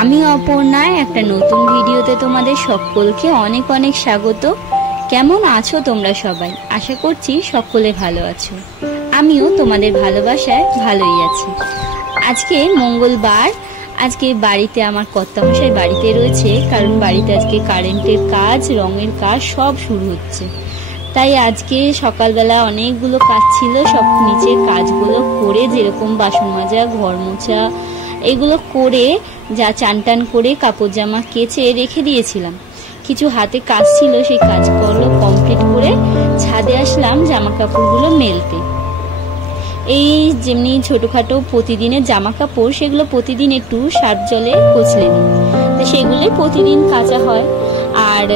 আমি অপর্ণা একটা নতুন ভিডিওতে তোমাদের সকলকে অনেক অনেক স্বাগত। কেমন আছো তোমরা সবাই? আশা করছি সকলে ভালো আছো। আমিও তোমাদের ভালোবাসায় ভালোই আছি। আজকে মঙ্গলবার, আজকে বাড়িতে আমার কর্তামশাই বাড়িতে রয়েছে, কারণ বাড়িতে আজকে কারেন্টের কাজ, রঙের কাজ সব শুরু হচ্ছে। তাই আজকে সকালবেলা অনেকগুলো কাজ ছিল, সব নিচের কাজগুলো করে, যেরকম বাসন মাজা, ঘর মোছা, এগুলো করে যা চান টান করে কাপড় জামা কেচে রেখে দিয়েছিলাম। কিছু হাতে কাজ ছিল, সেই কাজগুলো কমপ্লিট করে ছাদে আসলাম জামা কাপড়গুলো মেলতে। এই যেমনি ছোটখাটো প্রতিদিনের জামা কাপড়, সেগুলো প্রতিদিন একটু সার্ফ জলে কচলে নিই, তো সেগুলোই প্রতিদিন কাচা হয়। আর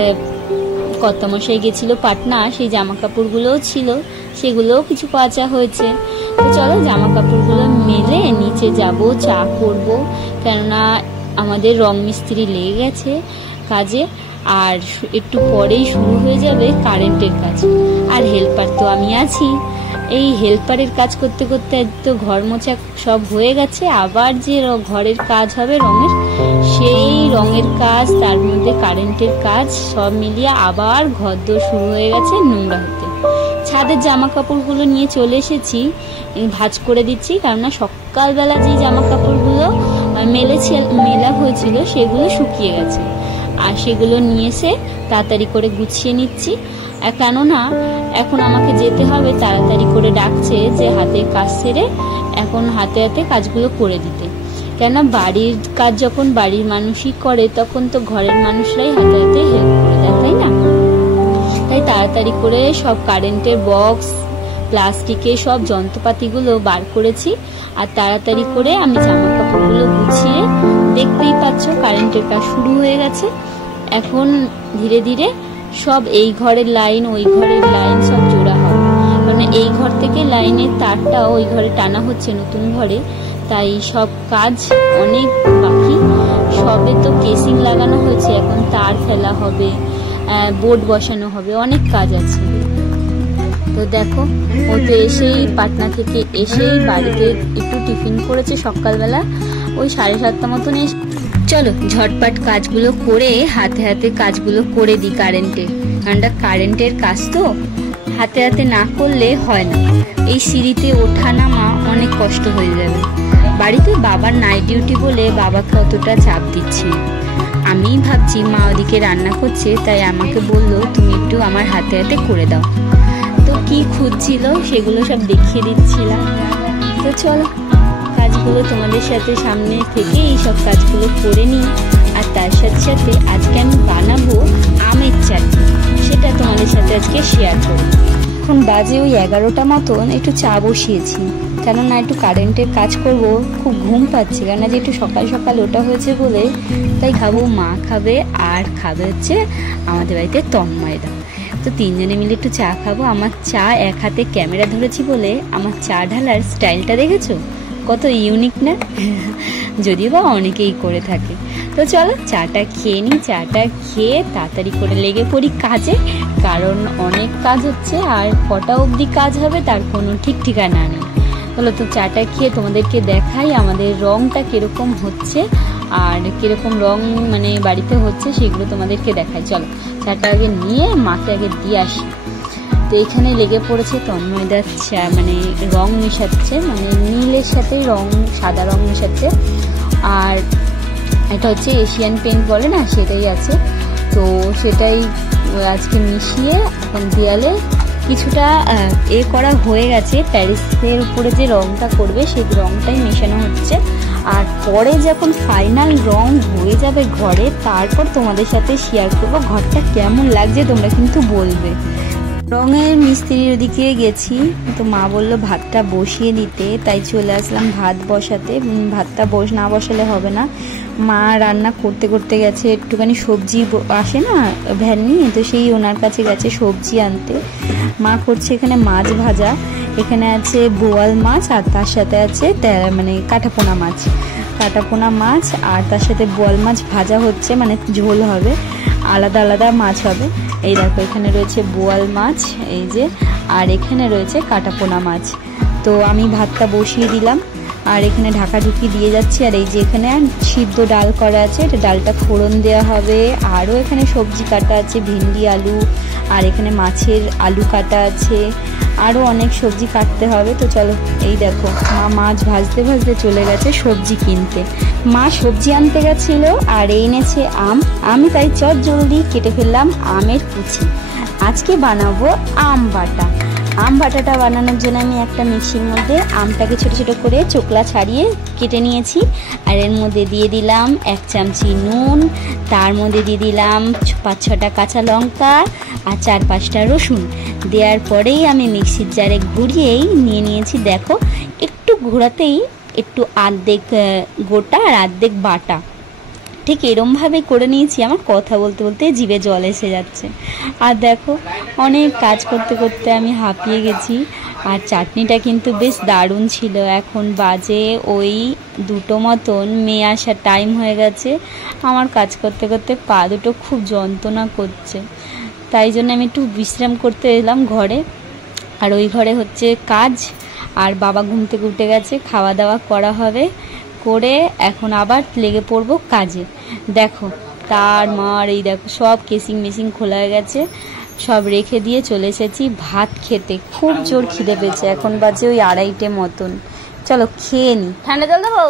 কর্তামশাই গেছিল পাটনা, সেই জামা কাপড়গুলোও ছিল, সেগুলোও কিছু কাচা হয়েছে। তো চলো জামা কাপড়গুলো মেলে নিচে যাব, চা করব, কেননা আমাদের রং মিস্ত্রি লেগে গেছে কাজে, আর একটু পরেই শুরু হয়ে যাবে কারেন্টের কাজ। আর হেল্পার তো আমি আছি। এই হেল্পারের কাজ করতে করতে তো ঘর মোছা সব হয়ে গেছে, আবার যে ঘরের কাজ হবে রঙের, সেই রঙের কাজ, তার মধ্যে কারেন্টের কাজ, সব মিলিয়ে আবার ঘরদোর শুরু হয়ে গেছে নোংরা হতে। ছাদের জামা কাপড়গুলো নিয়ে চলে এসেছি, ভাঁজ করে দিচ্ছি, কেননা সকালবেলা যে জামা কাপড়গুলো মেলা হয়েছিল সেগুলো শুকিয়ে গেছে, আর সেগুলো নিয়ে এসে তাড়াতাড়ি করে গুছিয়ে নিচ্ছি। কেননা এখন আমাকে যেতে হবে, তাড়াতাড়ি করে ডাকছে যে হাতের কাজ সেরে এখন হাতে হাতে কাজগুলো করে দিতে। কেননা বাড়ির কাজ যখন বাড়ির মানুষই করে, তখন তো ঘরের মানুষরাই হাতে হাতে হেল্প করে দেয়, তাই না? তাই তাড়াতাড়ি করে সব কারেন্টের বক্স, প্লাস্টিকের সব যন্ত্রপাতিগুলো বার করেছি, আর তাড়াতাড়ি করে আমি জামা কাপড়গুলো গুছিয়ে, দেখতেই পাচ্ছ কারেন্টের কাজ শুরু হয়ে গেছে। এখন ধীরে ধীরে সব এই ঘরের লাইন, ওই ঘরের লাইন সব জোড়া হবে, মানে এই ঘর থেকে লাইনের তারটা ওই ঘরে টানা হচ্ছে নতুন ঘরে। তাই সব কাজ অনেক বাকি, সবে তো কেসিং লাগানো হয়েছে, এখন তার ফেলা হবে, বোর্ড বসানো হবে, অনেক কাজ আছে। তো দেখো, ও তো এসেই পাটনা থেকে এসেই বাড়িতে একটু টিফিন করেছে সকালবেলা, ওই 7:30 মতন এসে। চলো ঝটপট কাজগুলো করে হাতে হাতে কাজগুলো করে দিই কারেন্টের কাজ তো হাতে হাতে না করলে হয় না। এই সিঁড়িতে ওঠা নামা অনেক কষ্ট হয়ে যাবে। বাড়িতে বাবার নাইট ডিউটি বলে বাবাকে অতটা চাপ দিচ্ছি না। আমি ভাবছি মা ওদিকে রান্না করছে, তাই আমাকে বললো তুমি একটু আমার হাতে হাতে করে দাও। তো কি খুঁজছিল সেগুলো সব দেখিয়ে দিচ্ছিলাম। তো চলো কাজগুলো তোমাদের সাথে সামনে থেকে এই সব কাজগুলো করে নিই। আর তার সাথে সাথে আজকে আমি বানাবো আমের চাটনি, সেটা তোমাদের সাথে আজকে শেয়ার করব। এখন বাজে ওই 11টা মতন, একটু চা বসিয়েছি, কেননা একটু কারেন্টের কাজ করব, খুব ঘুম পাচ্ছে, কেননা যে একটু সকাল সকাল ওটা হয়েছে বলে। তাই খাবো, মা খাবে, আর খাবে হচ্ছে আমাদের বাড়িতে তন্ময়দা। তো তিনজনে মিলে একটু চা খাবো। আমার চা এক হাতে ক্যামেরা ধরেছি বলে আমার চা ঢালার স্টাইলটা দেখেছো কত ইউনিক না? যদিও বা অনেকেই করে থাকে। তো চলো চাটা খেয়ে নিই, চাটা খেয়ে তাড়াতাড়ি করে লেগে পড়ি কাজে, কারণ অনেক কাজ হচ্ছে, আর কটা অবধি কাজ হবে তার কোনো ঠিক ঠিকানা নেই। চলো তো চাটা খেয়ে তোমাদেরকে দেখাই আমাদের রংটা কিরকম হচ্ছে, আর কিরকম রং মানে বাড়িতে হচ্ছে সেগুলো তোমাদেরকে দেখাই। চলো চাটা আগে নিয়ে মাকে আগে দিয়ে আসি। তো এখানে লেগে পড়েছে তন্ময়দার চা, মানে রং মেশাচ্ছে, মানে নীলের সাথে সাদা রং মেশাচ্ছে, আর এটা হচ্ছে এশিয়ান পেইন্ট বলে না, সেটাই আছে। তো সেটাই আজকে মিশিয়ে এখন দেয়ালে কিছুটা করা হয়ে গেছে। প্যারিসের উপরে যে রংটা করবে সেই রংটাই মেশানো হচ্ছে, আর পরে যখন ফাইনাল রং হয়ে যাবে ঘরে, তারপর তোমাদের সাথে শেয়ার করবো ঘরটা কেমন লাগছে, তোমরা কিন্তু বলবে। রঙের মিস্ত্রির ওদিকে গেছি, তো মা বললো ভাতটা বসিয়ে দিতে, তাই চলে আসলাম ভাত বসাতে। ভাতটা না বসালে হবে না। মা রান্না করতে করতে গেছে, একটুখানি সবজি আসে না ভ্যান নিয়ে, তো সেই ওনার কাছে গেছে সবজি আনতে। মা করছে এখানে মাছ ভাজা, এখানে আছে বোয়াল মাছ, আর তার সাথে আছে মানে কাটাপোনা মাছ, আর তার সাথে বোয়াল মাছ ভাজা হচ্ছে, মানে ঝোল হবে, আলাদা আলাদা মাছ হবে। এই দেখো এখানে রয়েছে বোয়াল মাছ, এই যে, আর এখানে রয়েছে কাটাপোনা মাছ। তো আমি ভাতটা বসিয়ে দিলাম, আর এখানে ঢাকাঢুকি দিয়ে যাচ্ছি। আর এই যে এখানে সিদ্ধ ডাল করা আছে, এটা ডালটা ফোড়ন দেওয়া হবে। আরও এখানে সবজি কাটা আছে, ভিন্ডি আলু, আর এখানে মাছের আলু কাটা আছে, আরও অনেক সবজি কাটতে হবে। তো চলো, এই দেখো মা মাছ ভাজতে ভাজতে চলে গেছে সবজি কিনতে। মা সবজি আনতে গেছিল আর এনেছে আম। আমি তাই চট জলদি কেটে ফেললাম আমের কুচি। আজকে বানাবো আম বাটা। আম বাটাটা বানানোর জন্য আমি একটা মিক্সির মধ্যে আমটাকে ছোট ছোট করে চোকলা ছাড়িয়ে কেটে নিয়েছি। আর এর মধ্যে দিয়ে দিলাম 1 চামচি নুন, তার মধ্যে দিয়ে দিলাম 5-6টা কাঁচা লঙ্কা আর 4-5টা রসুন। দেওয়ার পরেই আমি মিক্সির জারে ঘুরিয়েই নিয়ে নিয়েছি। দেখো, একটু ঘোরাতেই একটু আর্ধেক গোটা আর আর্ধেক বাটা, ঠিক এরমভাবে করে নিয়েছি। আমার কথা বলতে বলতে জিভে জল এসে যাচ্ছে। আর দেখো, অনেক কাজ করতে করতে আমি হাঁপিয়ে গেছি। আর চাটনিটা কিন্তু বেশ দারুণ ছিল। এখন বাজে ওই 2টো মতন, মেয়ে আসার টাইম হয়ে গেছে। আমার কাজ করতে করতে পা দুটো খুব যন্ত্রণা করছে, তাই জন্য আমি একটু বিশ্রাম করতে এলাম ঘরে। আর ওই ঘরে হচ্ছে কাজ, আর বাবা ঘুম থেকে উঠে গেছে, খাওয়া দাওয়া করা হবে, করে এখন আবার লেগে পড়বো কাজে। দেখো, তার মার এই দেখো সব কেসিং মেশিং খোলা হয়ে গেছে, সব রেখে দিয়ে চলে এসেছি ভাত খেতে। খুব জোর খিদে পেয়েছে, এখন বাজে ওই 2:30টে মতন। চলো খেয়ে নি। ঠান্ডা জল দেবো?